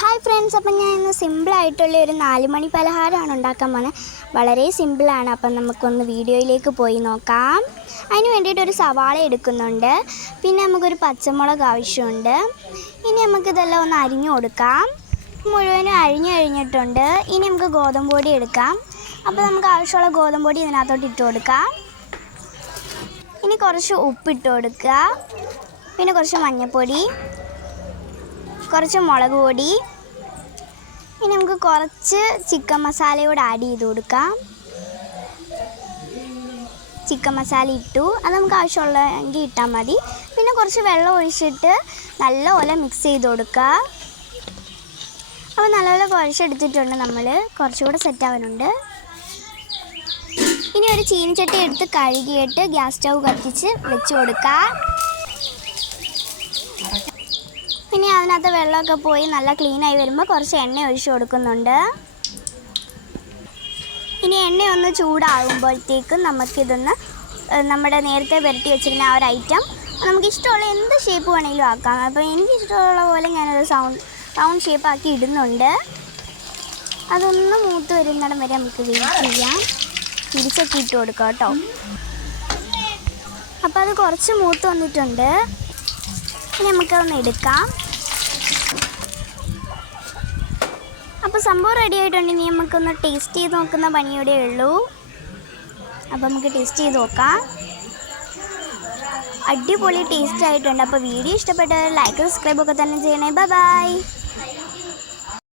Hi friends, അപ്പം ഞാൻ ഇന്ന് സിമ്പിളായിട്ടുള്ള ഒരു 4 മണി പലഹാരമാണ് ഉണ്ടാക്കാൻ പോകുന്നത്. വളരെ സിമ്പിളാണ്. അപ്പം നമുക്കൊന്ന് വീഡിയോയിലേക്ക് പോയി നോക്കാം. അതിന് വേണ്ടിയിട്ട് ഒരു സവാള എടുക്കുന്നുണ്ട്, പിന്നെ നമുക്കൊരു പച്ചമുളക് ആവശ്യമുണ്ട്. ഇനി നമുക്കിതെല്ലാം ഒന്ന് അരിഞ്ഞു കൊടുക്കാം. മുഴുവനും അരിഞ്ഞു കഴിഞ്ഞിട്ടുണ്ട്. ഇനി നമുക്ക് ഗോതമ്പ് പൊടി എടുക്കാം. അപ്പോൾ നമുക്ക് ആവശ്യമുള്ള ഗോതമ്പ് പൊടി ഇതിനകത്തോട്ട് ഇട്ട് കൊടുക്കാം. ഇനി കുറച്ച് ഉപ്പിട്ട് കൊടുക്കുക, പിന്നെ കുറച്ച് മഞ്ഞൾപ്പൊടി, കുറച്ച് മുളക് പൊടി, ഇനി നമുക്ക് കുറച്ച് ചിക്കൻ മസാലയോട് ആഡ് ചെയ്ത് കൊടുക്കാം. ചിക്കൻ മസാല ഇട്ടു, അത് നമുക്ക് ആവശ്യമുള്ളതെങ്കിൽ ഇട്ടാൽ മതി. പിന്നെ കുറച്ച് വെള്ളം ഒഴിച്ചിട്ട് നല്ലപോലെ മിക്സ് ചെയ്ത് കൊടുക്കുക. അപ്പോൾ നല്ലപോലെ കുഴച്ചെടുത്തിട്ടുണ്ട്. നമ്മൾ കുറച്ചുകൂടെ സെറ്റാവാനുണ്ട്. ഇനി ഒരു ചീനിച്ചട്ടി എടുത്ത് കഴുകിയിട്ട് ഗ്യാസ് സ്റ്റൗ കത്തിച്ച് വെച്ച് കൊടുക്കുക. പിന്നെ അതിനകത്ത് വെള്ളമൊക്കെ പോയി നല്ല ക്ലീനായി വരുമ്പോൾ കുറച്ച് എണ്ണ ഒഴിച്ച് കൊടുക്കുന്നുണ്ട്. ഇനി എണ്ണ ഒന്ന് ചൂടാകുമ്പോഴത്തേക്കും നമുക്കിതൊന്ന് നമ്മുടെ നേരത്തെ പുരട്ടി വെച്ചിരുന്ന ആ ഒരു ഐറ്റം നമുക്ക് ഇഷ്ടമുള്ള എന്ത് ഷേപ്പ് വേണമെങ്കിലും ആക്കാം. അപ്പോൾ എനിക്കിഷ്ടമുള്ള പോലെ ഞാനത് റൗണ്ട് ഷേപ്പാക്കി ഇടുന്നുണ്ട്. അതൊന്ന് മൂത്ത് വരുന്നിടം വരെ നമുക്ക് വെയിറ്റ് ചെയ്യാം. തിരിച്ചൊക്കെ ഇട്ട് കൊടുക്കാം കേട്ടോ. അപ്പോൾ അത് കുറച്ച് മൂത്ത് വന്നിട്ടുണ്ട്. ഇനി നമുക്കതൊന്ന് എടുക്കാം. അപ്പോൾ സംഭവം റെഡി ആയിട്ടുണ്ട്. ഇനി നമുക്കൊന്ന് ടേസ്റ്റ് ചെയ്ത് നോക്കുന്ന പണിയോടെ ഉള്ളൂ. അപ്പോൾ നമുക്ക് ടേസ്റ്റ് ചെയ്ത് നോക്കാം. അടിപൊളി ടേസ്റ്റ് ആയിട്ടുണ്ട്. അപ്പോൾ വീഡിയോ ഇഷ്ടപ്പെട്ടവർ ലൈക്ക് സബ്സ്ക്രൈബ് ഒക്കെ തന്നെ ചെയ്യണേ. Bye bye.